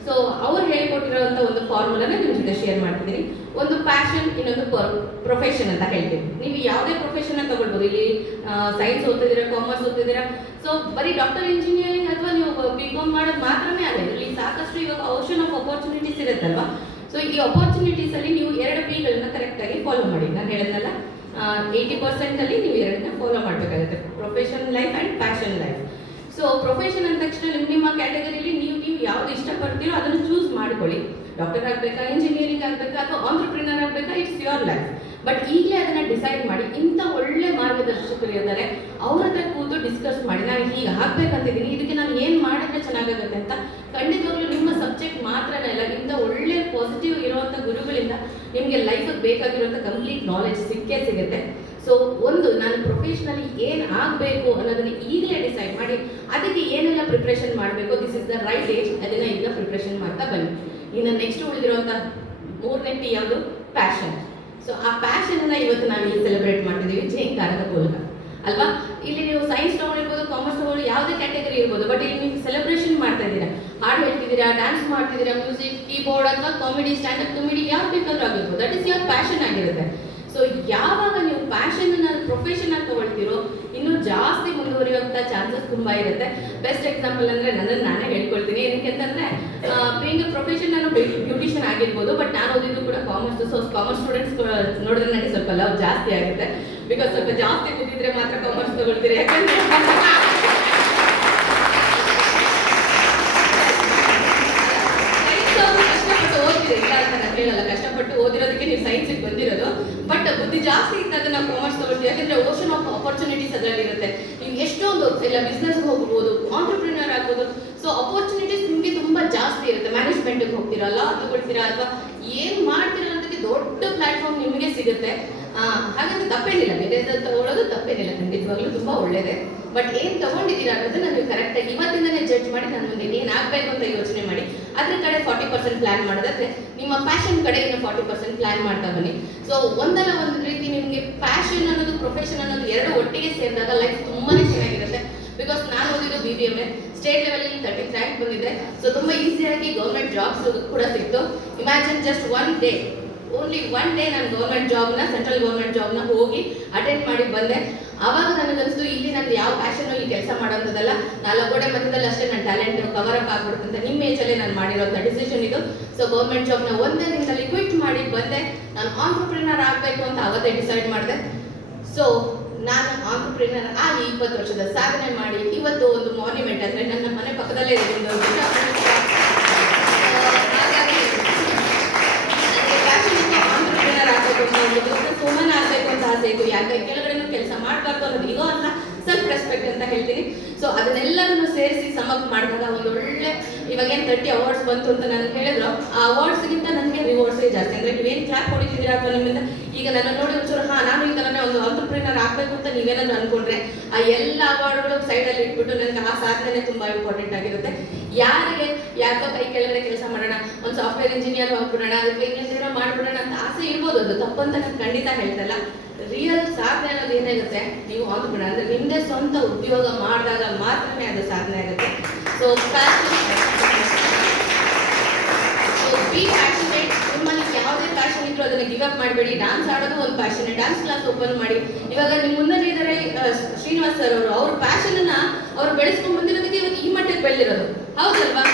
ಸೊ ಅವ್ರು ಹೇಳ್ಕೊಟ್ಟಿರೋಂಥ ಒಂದು ಫಾರ್ಮುಲಾನ ನಿಮ್ಮ ಜೊತೆ ಶೇರ್ ಮಾಡ್ತಿದ್ದೀನಿ. ಒಂದು ಪ್ಯಾಷನ್, ಇನ್ನೊಂದು ಪ್ರೊಫೆಷನ್ ಅಂತ ಹೇಳ್ತೀವಿ. ನೀವು ಯಾವುದೇ ಪ್ರೊಫೆಷನ್ ಅಂತ ತಗೊಳ್ಬೋದು. ಇಲ್ಲಿ ಸೈನ್ಸ್ ಓದ್ತಿದ್ದೀರಾ, ಕಾಮರ್ಸ್ ಓದ್ತಿದ್ದೀರಾ, ಸೊ ಬರೀ ಡಾಕ್ಟರ್ ಇಂಜಿನಿಯರಿಂಗ್ ಅಥವಾ ನೀವು BCom ಮಾಡೋದು ಮಾತ್ರನೇ ಅಲ್ಲ, ಇಲ್ಲಿ ಸಾಕಷ್ಟು ಇವಾಗ ಓಷನ್ ಆಫ್ ಅಪರ್ಚುನಿಟೀಸ್ ಇರುತ್ತಲ್ವಾ. ಸೊ ಈ ಅಪರ್ಚುನಿಟೀಸಲ್ಲಿ ನೀವು 2 Pಗಳನ್ನ ಕರೆಕ್ಟಾಗಿ ಫಾಲೋ ಮಾಡಿ. ನಾನು ಹೇಳಿದ್ನಲ್ಲ, 80% ನೀವು ಎರಡನ್ನ ಫಾಲೋ ಮಾಡಬೇಕಾಗುತ್ತೆ, profession life and passion life. So profession ಅಂದ ತಕ್ಷಣ ನಿಮ್ಮ ಕ್ಯಾಟಗರಿಲಿ ನೀವು ಯಾವ್ದು ಇಷ್ಟಪಡ್ತೀರೋ ಅದನ್ನು ಚೂಸ್ ಮಾಡ್ಕೊಳ್ಳಿ. ಡಾಕ್ಟರ್ ಆಗಬೇಕಾ, ಇಂಜಿನಿಯರಿಂಗ್ ಆಗಬೇಕಾ, ಅಥವಾ ಆಂಟ್ರಪ್ರಿನರ್ ಆಗಬೇಕಾ, ಇಟ್ಸ್ ಯುವರ್ ಲೈಫ್. ಬಟ್ ಈಗಲೇ ಅದನ್ನು ಡಿಸೈಡ್ ಮಾಡಿ. ಇಂಥ ಒಳ್ಳೆ ಮಾರ್ಗದರ್ಶಕರು ಇರ್ತಾರೆ, ಅವ್ರ ಹತ್ರ ಕೂತು ಡಿಸ್ಕಸ್ ಮಾಡಿ, ನಾನು ಹೀಗೆ ಆಗ್ಬೇಕಂತಿದ್ದೀನಿ, ಇದಕ್ಕೆ ನಾನು ಏನು ಮಾಡಿದ್ರೆ ಚೆನ್ನಾಗಾಗುತ್ತೆ ಅಂತ. ಖಂಡಿತವಾಗ್ಲೂ ನಿಮ್ಮ ಸಬ್ಜೆಕ್ಟ್ ಮಾತ್ರನೇ ಅಲ್ಲ, ಇಂಥ ಒಳ್ಳೆ ಪಾಸಿಟಿವ್ ಇರುವಂಥ ಗುರುಗಳಿಂದ ನಿಮಗೆ ಲೈಫಿಗೆ ಬೇಕಾಗಿರುವಂಥ ಕಂಪ್ಲೀಟ್ ನಾಲೆಜ್ ಸಿಗುತ್ತೆ. ಸೊ ನಾನು ಪ್ರೊಫೆಷನಲಿ ಏನು ಆಗಬೇಕು ಅನ್ನೋದನ್ನು ಈಗಲೇ ಡಿಸೈಡ್ ಮಾಡಿ, ಅದಕ್ಕೆ ಏನೆಲ್ಲ ಪ್ರಿಪ್ರೇಷನ್ ಮಾಡಬೇಕು, this is the right age, ಅದನ್ನು ಈಗ ಪ್ರಿಪ್ರೇಷನ್ ಮಾಡ್ತಾ ಬನ್ನಿ. ಇನ್ನು ನೆಕ್ಸ್ಟ್ ಉಳಿದಿರುವಂಥ 3ನೇ P ಯಾವುದು? ಪ್ಯಾಷನ್. ಸೊ ಆ ಪ್ಯಾಷನ್ನ ಇವತ್ತು ನಾವಿಲ್ಲಿ ಸೆಲೆಬ್ರೇಟ್ ಮಾಡ್ತಿದ್ದೀವಿ ಜೇಂಕಾರದ ಮೂಲಕ ಅಲ್ವಾ. ಇಲ್ಲಿ ನೀವು ಸೈನ್ಸ್ ತೊಗೊಂಡಿರ್ಬೋದು, ಕಾಮರ್ಸ್ ತೊಗೊಂಡು ಯಾವುದೇ ಕ್ಯಾಟಗರಿ ಇರ್ಬೋದು, ಬಟ್ ಇಲ್ಲಿ ನೀವು ಸೆಲೆಬ್ರೇಷನ್ ಮಾಡ್ತಾ ಇದ್ದೀರಾ, ಹಾಡು ಹೇಳ್ತಿದ್ದೀರಾ, ಡ್ಯಾನ್ಸ್ ಮಾಡ್ತಿದ್ದೀರಾ, ಮ್ಯೂಸಿಕ್, ಕೀಬೋರ್ಡ್ ಅಥವಾ ಕಾಮಿಡಿ, ಸ್ಟ್ಯಾಂಡಪ್ ಕಾಮಿಡಿ ಯಾವ್ದು ಬೇಕಾದ್ರೂ ಆಗಿರ್ಬೋದು, ದಟ್ ಇಸ್ ಯುವರ್ ಪ್ಯಾಷನ್ ಆಗಿರುತ್ತೆ. ಸೊ ಯಾವಾಗ ನೀವು ಪ್ಯಾಷನನ್ನು ಪ್ರೊಫೆಷನ್ ಆಗಿ ತೊಗೊಳ್ತೀರೋ ಇನ್ನೂ ಜಾಸ್ತಿ ಮುಂದುವರಿಯುವಂಥ ಚಾನ್ಸಸ್ ತುಂಬ ಇರುತ್ತೆ. ಬೆಸ್ಟ್ ಎಕ್ಸಾಂಪಲ್ ಅಂದರೆ ನನ್ನನ್ನು ನಾನೇ ಹೇಳ್ಕೊಳ್ತೀನಿ. ಏನಕ್ಕೆ ಅಂತಂದರೆ ಬೀಯಿಂಗ್ ಅ ಪ್ರೊಫೆಷನ್ ನಾನು ಬ್ಯೂಟಿಷಿಯನ್ ಆಗಿರ್ಬೋದು, ಬಟ್ ನಾನು ಓದಿದ್ದು ಕೂಡ ಕಾಮರ್ಸ್. ಸೊ ಕಾಮರ್ಸ್ ಸ್ಟೂಡೆಂಟ್ಸ್ ನೋಡಿದ್ರೆ ನನಗೆ ಸ್ವಲ್ಪ ಲವ್ ಜಾಸ್ತಿ ಆಗುತ್ತೆ, ಬಿಕಾಸ್ ಸ್ವಲ್ಪ ಜಾಸ್ತಿ ಕೂತಿದ್ರೆ ಮಾತ್ರ ಕಾಮರ್ಸ್ ತೊಗೊಳ್ತೀರಿ. ಯಾಕಂದರೆ ಕಷ್ಟಪಟ್ಟು ಓದ್ತೀರಿ, ಇಲ್ಲ ಅಂತ ನಾನು ಹೇಳಲ್ಲ, ಕಷ್ಟಪಟ್ಟು ಓದಿರೋದಕ್ಕೆ ನೀವು ಸೈನ್ಸಿಗೆ ಬಂದಿರೋದು. ಬಟ್ ಬುದ್ಧಿ ಜಾಸ್ತಿ ಇದ್ದಾಗ ನಾವು ಕಾಮರ್ಸ್ ತಗೊಳ್ತೀವಿ, ಯಾಕಂದ್ರೆ ಓಷನ್ ಆಫ್ ಅಪರ್ಚುನಿಟೀಸ್ ಅದರಲ್ಲಿ ಇರುತ್ತೆ. ನೀವು ಎಷ್ಟೊಂದು ಇಲ್ಲ ಬಿಸ್ನೆಸ್ಗೆ ಹೋಗ್ಬೋದು, ಆಂಟ್ರಪ್ರಿನರ್ ಆಗ್ಬೋದು. ಸೊ ಅಪರ್ಚುನಿಟೀಸ್ ನಿಮಗೆ ತುಂಬ ಜಾಸ್ತಿ ಇರುತ್ತೆ. ಮ್ಯಾನೇಜ್ಮೆಂಟ್ಗೆ ಹೋಗ್ತೀರಾ, ಲಾ ತಗೊಳ್ತೀರಾ, ಅಥವಾ ಏನು ಮಾಡ್ತೀರಾ ಅನ್ನೋದಕ್ಕೆ ದೊಡ್ಡ ಪ್ಲಾಟ್ಫಾರ್ಮ್ ನಿಮಗೆ ಸಿಗುತ್ತೆ. ಹಾಗಂತ ತಪ್ಪೇನಿಲ್ಲ, ಬೇರೆ ತಗೊಳ್ಳೋದು ತಪ್ಪೇನಿಲ್ಲ, ಖಂಡಿತವಾಗ್ಲೂ ತುಂಬ ಒಳ್ಳೆಯದೇ. ಬಟ್ ಏನು ತಗೊಂಡಿದ್ದೀರಾ ಅನ್ನೋದನ್ನ ನೀವು ಕರೆಕ್ಟಾಗಿ ಇವತ್ತಿಂದನೇ ಜಡ್ಜ್ ಮಾಡಿ, ನನ್ನ ಮುಂದೆ ಏನು ಆಗಬೇಕು ಅಂತ ಯೋಚನೆ ಮಾಡಿ. ಅದ್ರ ಕಡೆ 40% ಪ್ಲ್ಯಾನ್ ಮಾಡೋದಾದ್ರೆ ನಿಮ್ಮ ಪ್ಯಾಷನ್ ಕಡೆ ಇನ್ನು 40% ಪ್ಲ್ಯಾನ್ ಮಾಡ್ತಾ ಬನ್ನಿ. ಸೊ ಒಂದಲ್ಲ ಒಂದು ರೀತಿ ನಿಮಗೆ ಪ್ಯಾಷನ್ ಅನ್ನೋದು ಪ್ರೊಫೆಷನ್ ಅನ್ನೋದು ಎರಡು ಒಟ್ಟಿಗೆ ಸೇರಿದಾಗ ಲೈಫ್ ತುಂಬಾ ಚೆನ್ನಾಗಿರುತ್ತೆ. ಬಿಕಾಸ್ ನಾನು ಓದಿದ್ದು BBMA, ಸ್ಟೇಟ್ ಲೆವೆಲಲ್ಲಿ 30th ರ್ಯಾಂಕ್ ಬಂದಿದೆ. ಸೊ ತುಂಬ ಈಸಿಯಾಗಿ ಗೌರ್ಮೆಂಟ್ ಜಾಬ್ಸ್ ಕೂಡ ಸಿಕ್ತು. Imagine just only one day ನಾನು ಗೌರ್ಮೆಂಟ್ ಜಾಬ್ನ, ಸೆಂಟ್ರಲ್ ಗೌರ್ಮೆಂಟ್ ಜಾಬ್ನ ಹೋಗಿ ಅಟೆಂಡ್ ಮಾಡಿ ಬಂದೆ. ಆವಾಗ ನನಗನ್ನಿಸ್ತು ಇಲ್ಲಿ ನಂದು ಯಾವ ಪ್ಯಾಷನ್ನು ಇಲ್ಲಿ ಕೆಲಸ ಮಾಡೋಂಥದ್ದಲ್ಲ, 4 ಗೋಡೆ ಮಧ್ಯದಲ್ಲಿ ಅಷ್ಟೇ ನನ್ನ ಟ್ಯಾಲೆಂಟ್ ಕವರ್ ಅಪ್ ಆಗ್ಬಿಡುತ್ತಂತ ನಿಮ್ಮ ಏಜಲ್ಲೇ ನಾನು ಮಾಡಿರೋಂಥ ಡಿಸಿಷನ್ ಇದು. ಸೊ ಗೌರ್ಮೆಂಟ್ ಜಾಬ್ನ ಒಂದೇ ದಿನದಲ್ಲಿ ಕ್ವಿಟ್ ಮಾಡಿ ಬಂದೆ. ನಾನು ಆಂಟ್ರಪ್ರಿನರ್ ಆಗಬೇಕು ಅಂತ ಅವತ್ತೇ ಡಿಸೈಡ್ ಮಾಡಿದೆ. ಸೊ ನಾನು ಆಂಟ್ರಪ್ರಿನರ್ ಆಗಿ 20 ವರ್ಷದ ಸಾಧನೆ ಮಾಡಿ ಇವತ್ತು ಒಂದು ಮಾನ್ಯುಮೆಂಟ್, ಅಂದರೆ ನನ್ನ ಮನೆ ಪಕ್ಕದಲ್ಲೇ ಇದೆ ಹಾಗಾಗಿ ನನಗೆ ಪ್ಯಾಷನ್ ಆಂಟ್ರಪ್ರಿನರ್ ಆಗಬೇಕು ಆಸೆ ಇತ್ತು, ಯಾರ ಕೈ ಕೆಳಗಡೆನೂ ಕೆಲಸ ಮಾಡಬಾರ್ದು ಅನ್ನೋದು ಇಗೋ ಅಲ್ಲ, ಸೆಲ್ಫ್ ರೆಸ್ಪೆಕ್ಟ್ ಅಂತ ಹೇಳ್ತೀನಿ. ಸೊ ಅದನ್ನೆಲ್ಲರನ್ನು ಸೇರಿಸಿ ಸಮಪ್ ಮಾಡಿದಾಗ ಒಂದು ಒಳ್ಳೆ, ಇವಾಗೇನು 30 ಅವಾರ್ಡ್ಸ್ ಬಂತು ಅಂತ ನನಗೆ ಹೇಳಿದ್ರು, ಆ ಅವಾರ್ಡ್ಸ್ಗಿಂತ ನನಗೆ ರಿವಾರ್ಡ್ಸೇ ಜಾಸ್ತಿ. ಅಂದರೆ ನೀವೇನು ಕ್ಲಾಪ್ ಹೊಡಿತಿದ್ದೀರಾ ಅಥವಾ ನಿಮ್ಮಿಂದ ಈಗ ನನ್ನ ನೋಡಿ ಒಂಚೂರು ನಾನು ಈ ಥರನೇ ಒಂದು ಆಂಟರ್ಪ್ರಿನರ್ ಆಗಬೇಕು ಅಂತ ನೀವೇನಾದ್ರು ಅಂದ್ಕೊಂಡ್ರೆ ಆ ಎಲ್ಲ ಅವಾರ್ಡ್ಗಳು ಸೈಡಲ್ಲಿ ಇಟ್ಬಿಟ್ಟು ನನಗೆ ಆ ಸಾಧನೆ ತುಂಬ ಇಂಪಾರ್ಟೆಂಟ್ ಆಗಿರುತ್ತೆ. ಯಾರಿಗೆ ಯಾಕೋ ಕೈ ಕೆಳಗಡೆ ಕೆಲಸ ಮಾಡೋಣ, ಒಂದು ಸಾಫ್ಟ್ವೇರ್ ಇಂಜಿನಿಯರ್ ಹೋಗ್ಬಿಡೋಣ, ಅದಕ್ಕೆ ಇಂಗ್ಲೀಷ್ ಮಾಡ್ಬಿಡೋಣ ಅಂತ ಆಸೆ ಇರ್ಬೋದು, ಅದು ತಪ್ಪಂತ ನಾನು ಖಂಡಿತ ಹೇಳ್ತಲ್ಲ. ರಿಯಲ್ ಸಾಧನೆ ಅನ್ನೋದು ಏನಾಗುತ್ತೆ, ನೀವು ಆಂಟ್ರಪ್ರಿನರ್ ಅಂದರೆ ನಿಮ್ಮದೇ ಸ್ವಂತ ಉದ್ಯೋಗ ಮಾಡಿದಾಗ ಮಾತ್ರನೇ ಅದು ಸಾಧನೆ ಆಗುತ್ತೆ. ಸೊ ಬಿ ಪ್ಯಾಷನೇಟ್, ನಿಮ್ಮಲ್ಲಿ ಯಾವುದೇ ಪ್ಯಾಷನ್ ಇದ್ರು ಅದನ್ನು ಗಿವ್ ಅಪ್ ಮಾಡಬೇಡಿ. ಡ್ಯಾನ್ಸ್ ಆಡೋದು ಒಂದು ಪ್ಯಾಷನ್, ಡ್ಯಾನ್ಸ್ ಕ್ಲಾಸ್ ಓಪನ್ ಮಾಡಿ. ಇವಾಗ ನಿಮ್ಮ ಮುಂದೆ ಇದ್ದಾರೆ ಶ್ರೀನಿವಾಸ್ ಸರ್ ಅವರು, ಅವ್ರ ಪ್ಯಾಷನನ್ನ ಅವ್ರು ಬೆಳೆಸ್ಕೊಂಡು ಬಂದಿರೋದಕ್ಕೆ ಇವತ್ತು ಈ ಮಟ್ಟಕ್ಕೆ ಬೆಳೆದಿರೋದು, ಹೌದಲ್ವಾ?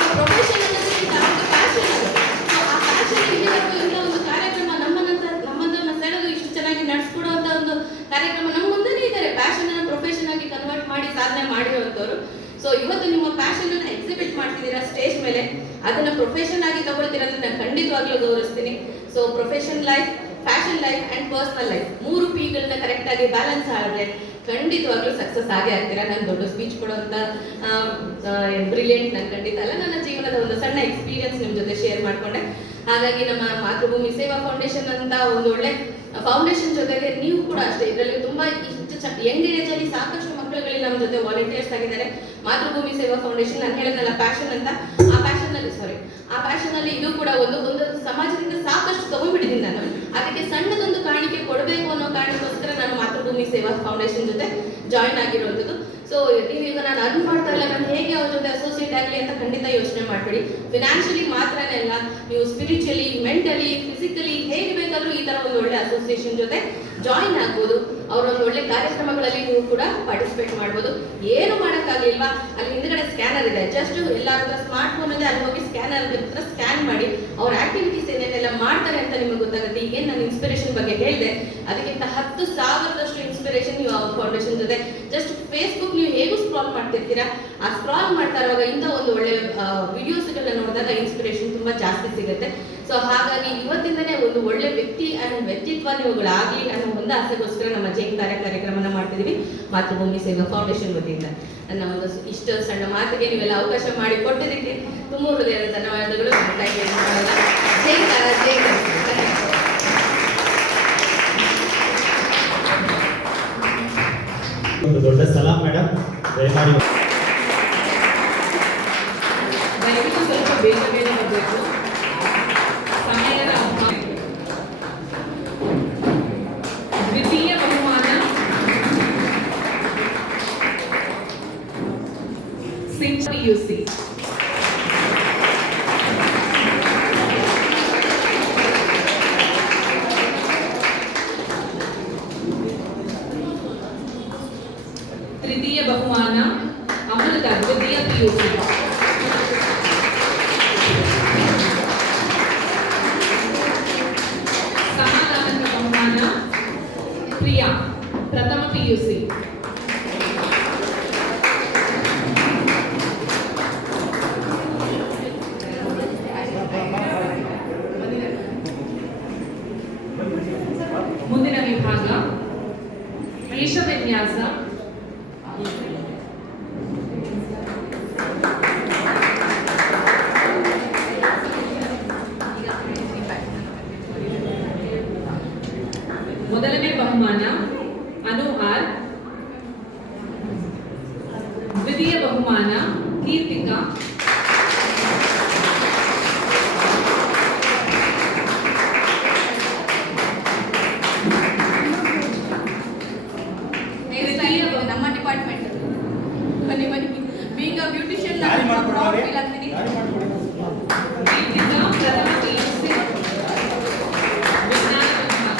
ಸೊ ಪ್ರೊಫೆಷನ್ ಅನ್ನೋದಕ್ಕಿಂತ ಒಂದು ಪ್ಯಾಷನ್ ಅದು. ಸೊ ಆ ಪ್ಯಾಷನ್ ಇಲ್ಲಿವರೆಗೂ ಇಂಥ ಒಂದು ಕಾರ್ಯಕ್ರಮ ನಮ್ಮಂತರನ್ನ ಸೆಳೆದು ಇಷ್ಟು ಚೆನ್ನಾಗಿ ನಡೆಸ್ಕೊಡುವಂಥ ಒಂದು ಕಾರ್ಯಕ್ರಮ ನಮ್ಮ ಮುಂದೆನೇ ಇದ್ದಾರೆ, ಪ್ಯಾಷನ್ ಅನ್ನು ಪ್ರೊಫೆಷನ್ ಆಗಿ ಕನ್ವರ್ಟ್ ಮಾಡಿ ಸಾಧನೆ ಮಾಡಿರುವಂಥವ್ರು. ಸೊ ಇವತ್ತು ನಿಮ್ಮ ಪ್ಯಾಷನ್ ಅನ್ನು ಎಕ್ಸಿಬಿಟ್ ಮಾಡ್ತಿದ್ದೀರಾ ಸ್ಟೇಜ್ ಮೇಲೆ, ಅದನ್ನ ಪ್ರೊಫೆಷನ್ ಆಗಿ ತಗೊಳ್ತೀರಾ ಅಂತ ನಾನು ಖಂಡಿತವಾಗ್ಲೂ ಗೌರವಿಸ್ತೀನಿ. So profession life, fashion life and personal life 3 Pಗಳನ್ನ ಕರೆಕ್ಟ್ ಆಗಿ ಬ್ಯಾಲೆನ್ಸ್ ಮಾಡಿದ್ರೆ ಖಂಡಿತವಾಗ್ಲೂ ಸಕ್ಸಸ್ ಆಗೇ ಆಗ್ತೀರಾ. ನಾನು ದೊಡ್ಡ ಸ್ಪೀಚ್ ಕೊಡುವಂತ ಬ್ರಿಲಿಯಂಟ್ ನಾನು ಖಂಡಿತ ಅಲ್ಲ, ನನ್ನ ಜೀವನದ ಒಂದು ಸಣ್ಣ ಎಕ್ಸ್ಪೀರಿಯನ್ಸ್ ನಿಮ್ಮ ಜೊತೆ ಶೇರ್ ಮಾಡ್ಕೊಂಡೆ. ಹಾಗಾಗಿ ನಮ್ಮ ಮಾತೃಭೂಮಿ ಸೇವಾ ಫೌಂಡೇಶನ್ ಅಂತ ಒಂದು ಒಳ್ಳೆ ಫೌಂಡೇಶನ್ ಜೊತೆಗೆ ನೀವು ಕೂಡ ಅಷ್ಟೇ ಇದರಲ್ಲಿ ತುಂಬಾ ಇಷ್ಟು ಯಂಗ್ ಏಜ್ ಅಲ್ಲಿ ಸಾಕಷ್ಟು ಮಕ್ಕಳುಗಳಿಗೆ ನಮ್ಮ ಜೊತೆ ವಾಲಂಟಿಯರ್ಸ್ ಆಗಿದ್ದಾರೆ. ಮಾತೃಭೂಮಿ ಸೇವಾ ಫೌಂಡೇಶನ್ ನಾನು ಹೇಳಿದ್ನಲ್ಲ ಪ್ಯಾಷನ್ ಅಂತ, ಆ ಪ್ಯಾಷನ್ ಅಲ್ಲಿ ಇದು ಕೂಡ ಒಂದು ಸಮಾಜದಿಂದ ಸಾಕಷ್ಟು ತಗೊಂಡ್ಬಿಟ್ಟಿದ್ದೀನಿ ನಾನು. ಅದಕ್ಕೆ ಸಣ್ಣದೊಂದು ಕಾಣಿಕೆ ಕೊಡಬೇಕು ಅನ್ನೋ ಕಾರಣಕ್ಕೋಸ್ಕರ ನಾನು ಮಾತೃಭೂಮಿ ಸೇವಾ ಫೌಂಡೇಶನ್ ಜೊತೆ ಜಾಯಿನ್ ಆಗಿರುವಂಥದ್ದು. ಸೊ ನೀವೀಗ ನಾನು ಅರ್ನ್ ಮಾಡ್ತಾ ಇಲ್ಲ, ನಾನು ಹೇಗೆ ಅವ್ರ ಜೊತೆ ಅಸೋಸಿಯೇಟ್ ಆಗಲಿ ಅಂತ ಖಂಡಿತ ಯೋಚನೆ ಮಾಡಬೇಡಿ. ಫಿನಾನ್ಷಿಯಲಿ ಮಾತ್ರನೇ ಅಲ್ಲ, ನೀವು ಸ್ಪಿರಿಚುವಲಿ, ಮೆಂಟಲಿ, ಫಿಸಿಕಲಿ ಹೇಗೆ ಬೇಕಾದರೂ ಈ ಥರ ಒಂದು ಒಳ್ಳೆ ಅಸೋಸಿಯೇಷನ್ ಜೊತೆ ಜಾಯಿನ್ ಆಗ್ಬೋದು. ಅವರೊಂದು ಒಳ್ಳೆ ಕಾರ್ಯಕ್ರಮಗಳಲ್ಲಿ ನೀವು ಕೂಡ ಪಾರ್ಟಿಸಿಪೇಟ್ ಮಾಡ್ಬೋದು. ಏನು ಮಾಡೋಕ್ಕಾಗಲಿಲ್ವಾ, ಅಲ್ಲಿ ಹಿಂದ್ಗಡೆ ಸ್ಕ್ಯಾನರ್ ಇದೆ, ಜಸ್ಟ್ ಎಲ್ಲರ ಹತ್ರ ಸ್ಮಾರ್ಟ್ ಫೋನ್ ಇದೆ, ಅಲ್ಲಿ ಹೋಗಿ ಸ್ಕ್ಯಾನರ್ ಹತ್ರ ಸ್ಕ್ಯಾನ್ ಮಾಡಿ ಅವ್ರ ಆಕ್ಟಿವಿಟೀಸ್ ಏನೇನೆಲ್ಲ ಮಾಡ್ತಾರೆ ಅಂತ ನಿಮಗೆ ಗೊತ್ತಾಗುತ್ತೆ. ಈಗೇನು ನಾನು ಇನ್ಸ್ಪಿರೇಷನ್ ಬಗ್ಗೆ ಹೇಳಿದೆ, ಅದಕ್ಕಿಂತ 10,000ದಷ್ಟು ಇನ್ಸ್ಪಿರೇಷನ್ ನೀವು ಅವ್ರ ಫೌಂಡೇಶನ್ ಜೊತೆ ಜಸ್ಟ್ ಫೇಸ್ಬುಕ್ ನೀವು ಹೇಗೂ ಸ್ಕ್ರಾಲ್ ಮಾಡ್ತಿರ್ತೀರಾ, ಆ ಸ್ಕ್ರಾಲ್ ಮಾಡ್ತಾ ಇರುವಾಗ ಇಂಥ ಒಂದು ಒಳ್ಳೆ ವಿಡಿಯೋಸ್ಗಳನ್ನ ನೋಡಿದಾಗ ಇನ್ಸ್ಪಿರೇಷನ್ ತುಂಬ ಜಾಸ್ತಿ ಸಿಗುತ್ತೆ. ಸೊ ಹಾಗಾಗಿ ಇವತ್ತಿಂದನೇ ಒಂದು ಒಳ್ಳೆ ವ್ಯಕ್ತಿ ಅಂಡ್ ವ್ಯಕ್ತಿತ್ವ ನೀವುಗಳಾಗಲಿ ಅನ್ನೋ ಒಂದು ಆಸೆಗೋಸ್ಕರ ನಮ್ಮ ಜೈನ್ ಕಾರ್ಯಕ್ರಮನ ಮಾಡ್ತಿದ್ದೀವಿ ಮಾತೃಭೂಮಿ ಸೇವಾ ಫೌಂಡೇಶನ್ ವತಿಯಿಂದ. ನನ್ನ ಒಂದು ಇಷ್ಟು ಸಣ್ಣ ಮಾತಿಗೆ ನೀವೆಲ್ಲ ಅವಕಾಶ ಮಾಡಿ ಕೊಟ್ಟಿದ್ದಕ್ಕೆ ತುಂಬ ಹೃದಯದ ಧನ್ಯವಾದಗಳು. ಜೈನ್ ಒಂದು ದೊಡ್ಡ ಸಲಾಂ ಮೇಡಮ್, ದಯಮಾಡಿ ದಯವಿಟ್ಟು ಸ್ವಲ್ಪ ಬೇಗ ಬರಬೇಕು, ಸಮಯದ ಅಭಾವ. ದ್ವಿತೀಯ ಬಹುಮಾನ ಸಿಂಗ್ PUC. ತೃತೀಯ ಬಹುಮಾನ ಅಮೃತ, ದ್ವಿತೀಯ PUC. ಸಮಾಧಾನಕ ಬಹುಮಾನ ಪ್ರಿಯಾ, ಪ್ರಥಮ PUC. ಮುಂದಿನ ವಿಭಾಗ ವೇಷ ವಿನ್ಯಾಸ. ಮೊದಲನೇ ಬಹುಮಾನ ಅನು ಆರ್, ದ್ವಿತೀಯ ಬಹುಮಾನ ಕೀರ್ತಿಕಾ, ನಮ್ಮ ಡಿಪಾರ್ಟ್ಮೆಂಟ್ ಬನ್ನಿ ಬೀಗ ಬ್ಯೂಟಿಷಿಯನ್ ಕೀರ್ತಿಕಾ ಪ್ರಥಮ PUC ವಿಜ್ಞಾನ ವಿಭಾಗ.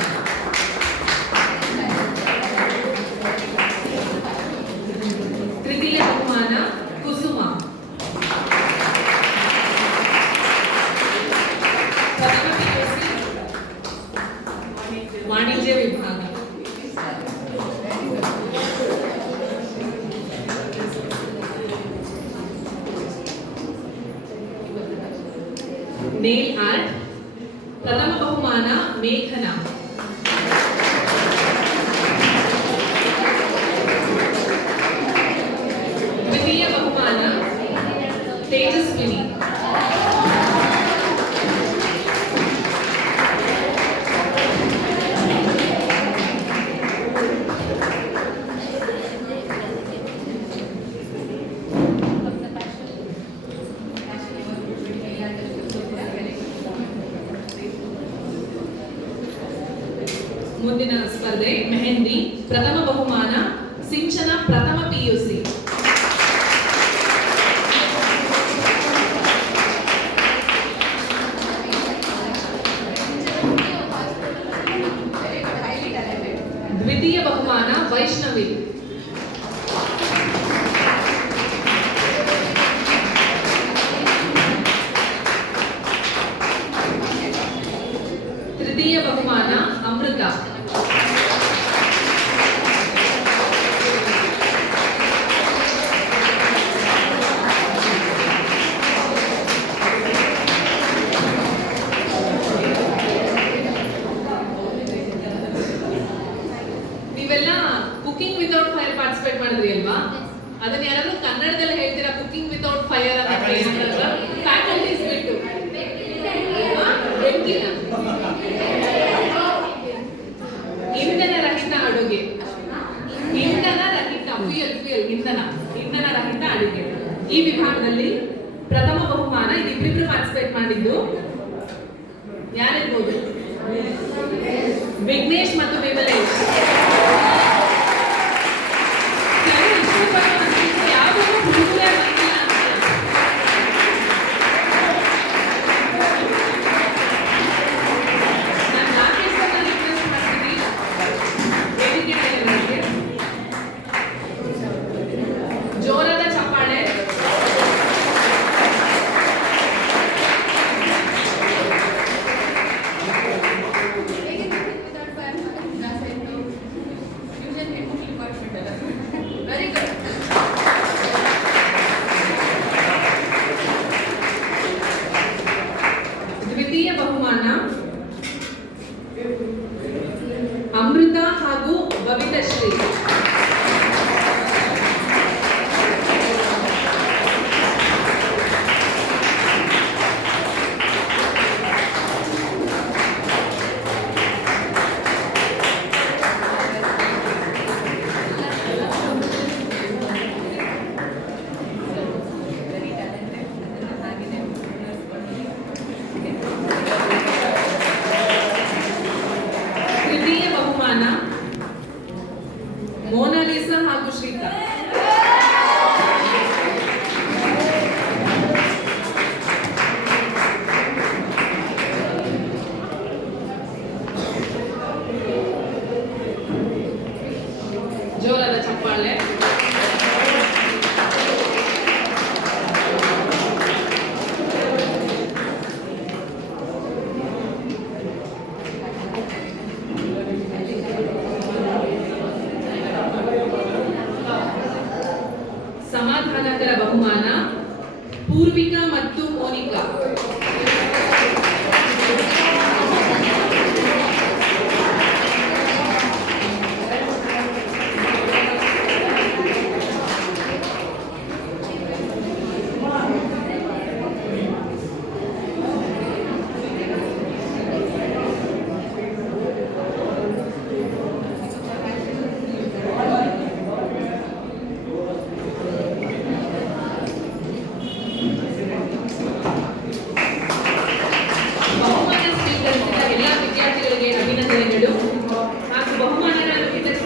ತೃತೀಯ ಬಹುಮಾನ ಕುಸುಮ, ಪ್ರಥಮ PUC ವಾಣಿಜ್ಯ ವಿಭಾಗ. ನೇಲ್ ಆರ್ಟ್, ಪ್ರಥಮ ಬಹುಮಾನ ಮೇಘನಾ. ಮುಂದಿನ ಸ್ಪರ್ಧೆ ಮೆಹಂದಿ ಪ್ರಥಮ ಬಹುಮಾನ ಸಿಂಚನ ಪ್ರಥಮ PUC. ದ್ವಿತೀಯ ಬಹುಮಾನ ವೈಷ್ಣವಿ. ತೃತೀಯ ಬಹುಮಾನ ಅಮೃತ. ನೀವೆಲ್ಲ ಕುಕಿಂಗ್ ವಿತೌಟ್ ಫೈರ್ ಪಾರ್ಟಿಸಿಪೇಟ್ ಮಾಡಿದ್ರಿ ಅಲ್ವಾ? ಅದನ್ನ ಯಾರಾದ್ರೂ ಕನ್ನಡದಲ್ಲಿ ಹೇಳ್ತೀರಾ? ಕುಕಿಂಗ್ ವಿತೌಟ್ ಫೈರ್ ಅಂತ ಫ್ಯಾಕಲ್ಟೀಸ್ ಬಿಟ್ಟು ಬೆಂಕಿನ ಇಂಧನ ರಹಿತ ಅಡುಗೆ, ಇಂಧನ ರಹಿತ ಫ್ಯೂಯಲ್ ಇಂಧನ ರಹಿತ ಅಡುಗೆ ಈ ವಿಭಾಗದಲ್ಲಿ ಪ್ರಥಮ ಬಹುಮಾನ ಇದಿಬ್ರಿಬ್ರು ಪಾರ್ಟಿಸಿಪೇಟ್ ಮಾಡಿದ್ದು ಯಾರಿರ್ಬೋದು? ವಿಘ್ನೇಶ್ ಮತ್ತು ವಿಮಲೇಶ್.